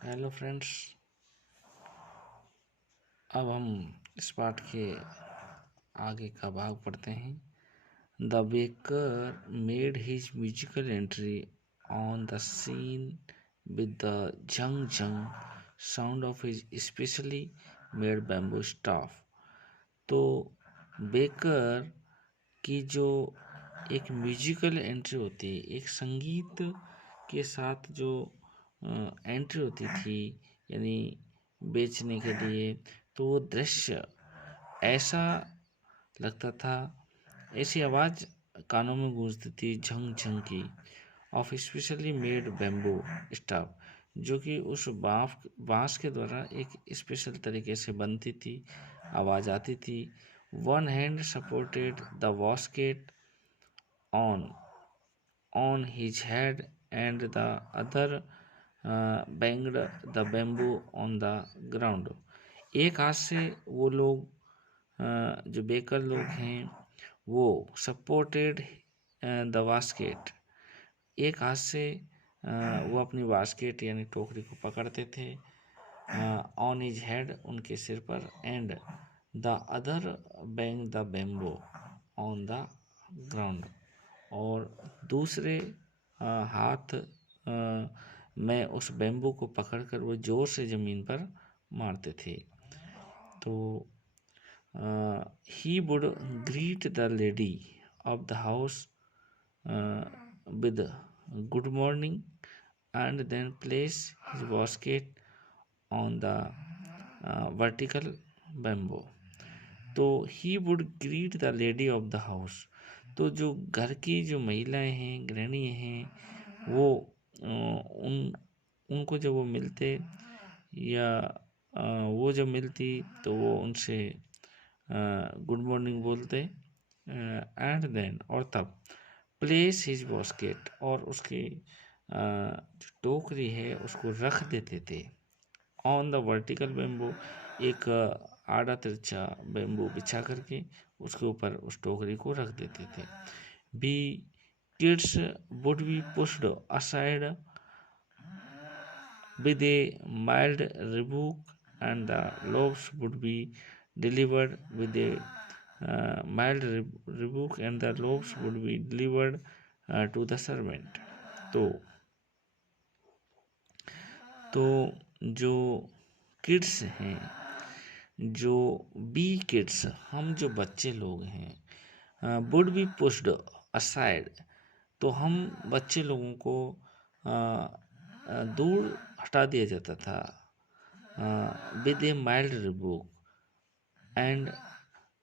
Hello friends. अब हम इस पाठ के आगे का भाग पढ़ते हैं। The baker made his musical entry on the scene with the झंग झंग sound of his specially made bamboo staff. तो बेकर की जो एक म्यूजिकल एंट्री होती है, एक संगीत के साथ जो एंट्री होती थी, यानी बेचने के लिए, तो वो दृश्य ऐसा लगता था, ऐसी आवाज़ कानों में गूंजती थी झंग झंग की, of specially made bamboo staff, जो कि उस बांस के द्वारा एक स्पेशल तरीके से बनती थी, आवाज़ आती थी। One hand supported the basket on his head and the other banged the bamboo on the ground। एक हाथ से वो लोग जो बेकर लोग हैं वो सपोर्टेड द बास्केट, एक हाथ से वो अपनी बास्केट यानी टोकरी को पकड़ते थे ऑन हिज हेड, उनके सिर पर, and the other bang the bamboo on the ground, और दूसरे हाथ में उस बैम्बू को पकड़कर वो जोर से ज़मीन पर मारते थे। तो he would greet the lady of the house with good morning and then place his basket on the vertical bamboo. तो he would greet the lady of the house, तो जो घर की जो महिलाएं हैं, गृहिणी हैं, वो उनको जब वो मिलते, या वो जब मिलती तो वो उनसे गुड मॉर्निंग बोलते, एंड देन, और तब, प्लेस हिज बास्केट, और उसकी जो टोकरी है उसको रख देते थे ऑन द वर्टिकल बैम्बू, एक आड़ा तिरछा बैम्बू बिछा करके उसके ऊपर उस टोकरी को रख देते थे। We kids would be pushed aside with a mild rebuke, and the loaves would be delivered with a mild rebuke, and the loaves would be delivered to the servant। तो जो किड्स हैं, जो बी किड्स, हम जो बच्चे लोग हैं, would be pushed aside, तो हम बच्चे लोगों को दूर हटा दिया जाता था with a mild rebuke, and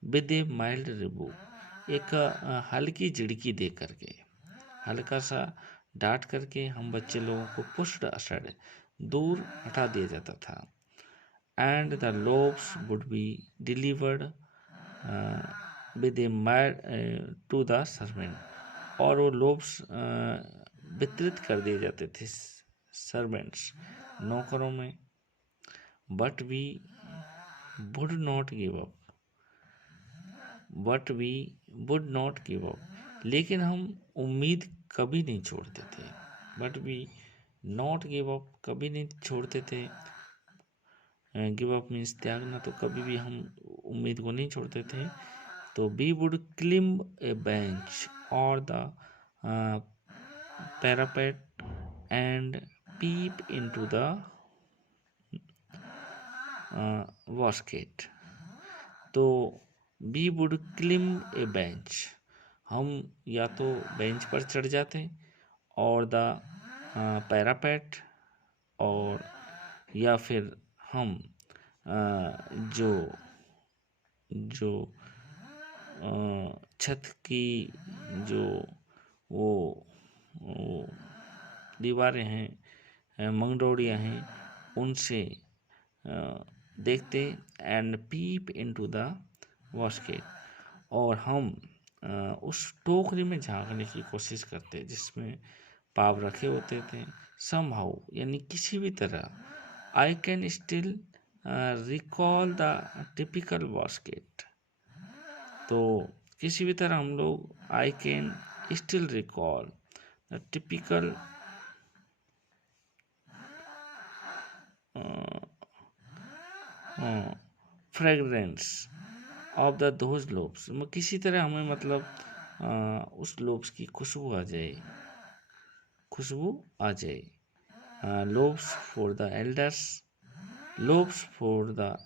with a mild rebuke, एक हल्की झिड़की दे करके, हल्का सा डांट करके हम बच्चे लोगों को पुश्ड असाइड, दूर हटा दिया जाता था। And the loaves would be delivered with a mild to the servant, और वो लोव्स वितरित कर दिए जाते थे सर्वेंट्स, नौकरों में। But we would not give up, but we would not give up, लेकिन हम उम्मीद कभी नहीं छोड़ते थे। But we not give up, कभी नहीं छोड़ते थे। गिव अप मीन्स त्यागना, तो कभी भी हम उम्मीद को नहीं छोड़ते थे। तो we would climb a bench और the parapet and peep into the basket। तो we would climb a bench, हम या तो बेंच पर चढ़ जाते, और द पैरापेट, और या फिर हम जो जो छत की जो वो दीवारें हैं, मंगडोड़ियाँ हैं, उनसे देखते, and peep into the basket, और हम उस टोकरी में झांकने की कोशिश करते जिसमें पाव रखे होते थे। समहाउ, यानी किसी भी तरह, I can still recall the typical basket, तो किसी भी तरह हम लोग I can still recall the typical fragrance of the those lobes, किसी तरह हमें मतलब उस लोब्स की खुशबू आ जाए, लोब्स फॉर द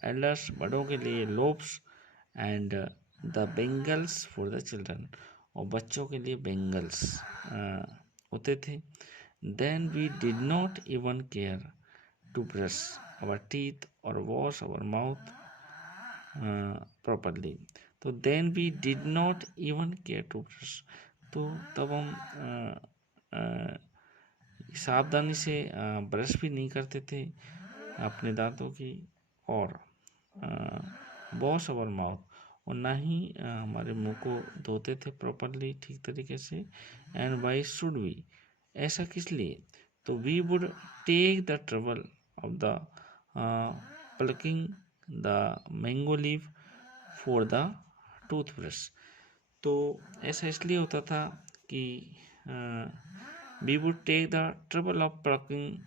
एल्डर्स, बड़ों के लिए loaves, and the bangles for the children, और बच्चों के लिए बेंगल्स होते थे। Then we did not even care to brush our teeth और वॉश आवर माउथ प्रॉपरली। तो then we did not even care to brush, तो तब हम सावधानी से ब्रश भी नहीं करते थे अपने दांतों की, और वॉश आवर माउथ, और ना ही हमारे मुंह को धोते थे प्रॉपरली, ठीक तरीके से। एंड वाई शुड वी, ऐसा किस लिए? तो we would take the trouble of the plucking the mango leaf for the toothbrush, तो ऐसा इसलिए होता था कि we would take the trouble of plucking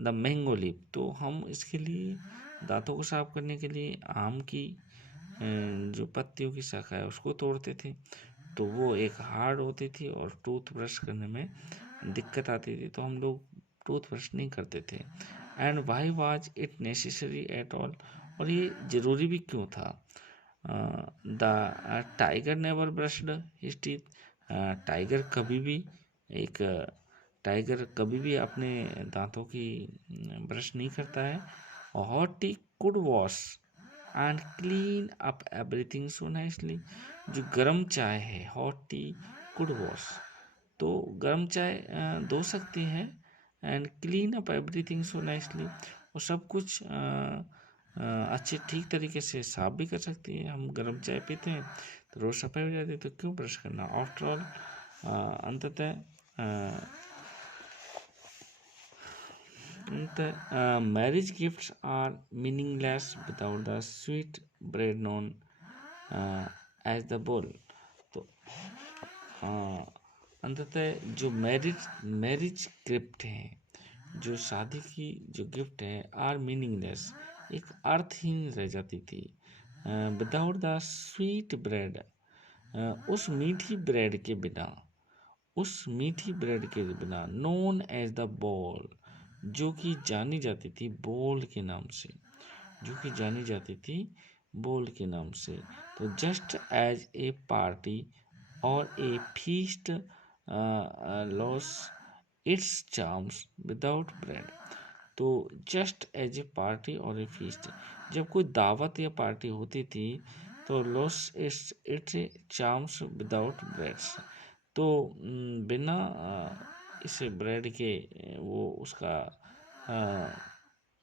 the mango leaf, तो हम इसके लिए दांतों को साफ करने के लिए आम की जो पत्तियों की शाखा है उसको तोड़ते थे, तो वो एक हार्ड होती थी और टूथ ब्रश करने में दिक्कत आती थी, तो हम लोग टूथ ब्रश नहीं करते थे। And why was it necessary at all, और ये ज़रूरी भी क्यों था? The tiger never brushed his teeth, tiger कभी भी अपने दांतों की ब्रश नहीं करता है। Hot T could wash and clean up everything so nicely, जो गर्म चाय है, हॉट टी कुड वॉश, तो गर्म चाय धो सकती है, and clean up everything so nicely, और सब कुछ अच्छे ठीक तरीके से साफ भी कर सकती है। हम गर्म चाय पीते हैं तो रोज़ सफाई हो जाती है, तो क्यों ब्रश करना? आफ्टर ऑल अंततः marriage gifts are meaningless without the sweet bread known as the bowl, तो अंततः जो मैरिज गिफ्ट है, जो शादी की जो गिफ्ट है, आर मीनिंगलेस, एक अर्थहीन रह जाती थी। विदाउट द स्वीट ब्रेड, उस मीठी ब्रेड के बिना, नोन एज द बॉल, जो कि जानी जाती थी बोल के नाम से, तो just as a party or a feast loses its charms without bread, तो just as a party or a feast, जब कोई दावत या पार्टी होती थी तो loss its charms without breads, तो बिना इसे ब्रेड के वो उसका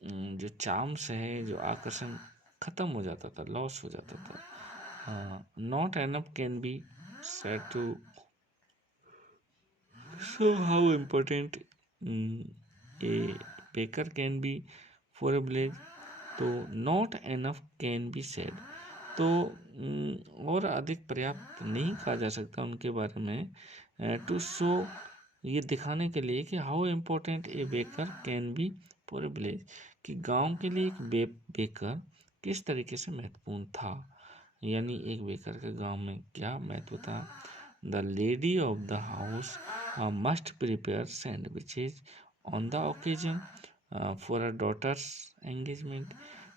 जो चार्म्स है, जो आकर्षण खत्म हो जाता था, लॉस हो जाता था। Not enough can be said to show how important a baker can be for a village, तो not enough can be said, तो और अधिक पर्याप्त नहीं कहा जा सकता उनके बारे में, टू शो, ये दिखाने के लिए कि how important a baker can be for a village, कि गांव के लिए एक बेकर किस तरीके से महत्वपूर्ण था, यानी एक बेकर का गांव में क्या महत्व था। The lady of the house must prepare sandwiches on the occasion for a daughter's engagement,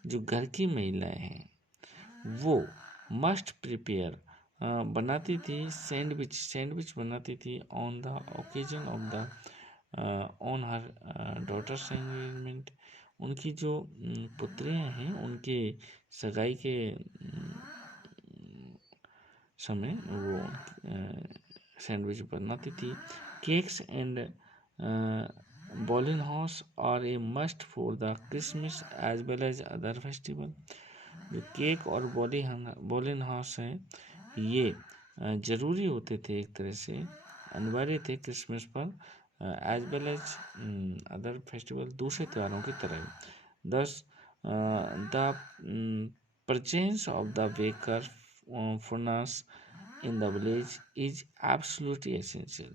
जो घर की महिलाएं हैं वो मस्ट प्रिपेयर बनाती थी सैंडविच बनाती थी on the occasion of the on her daughter's engagement, उनकी जो पुत्रियां हैं उनके सगाई के समय वो सैंडविच बनाती थी। केक्स एंड बॉलिन हाउस are a must for the Christmas as well as other festival, जो केक और बॉलिन हाउस हैं ये ज़रूरी होते थे, एक तरह से अनिवार्य थे क्रिसमस पर, as well as other festival, दूसरे त्योहारों की तरह। Thus the presence of the baker furnace in the village is absolutely essential,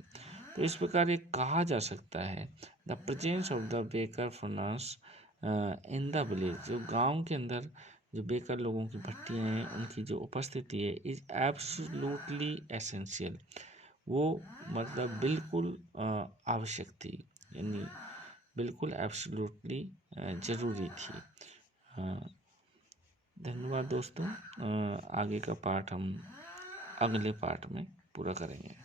तो इस प्रकार ये कहा जा सकता है the presence of the baker furnace in the village, जो गांव के अंदर जो बेकार लोगों की भट्टियाँ हैं उनकी जो उपस्थिति है इज एब्सोल्युटली एसेंशियल, वो मतलब बिल्कुल आवश्यक थी, यानी बिल्कुल एब्सोल्युटली ज़रूरी थी। धन्यवाद दोस्तों। आगे का पार्ट हम अगले पार्ट में पूरा करेंगे।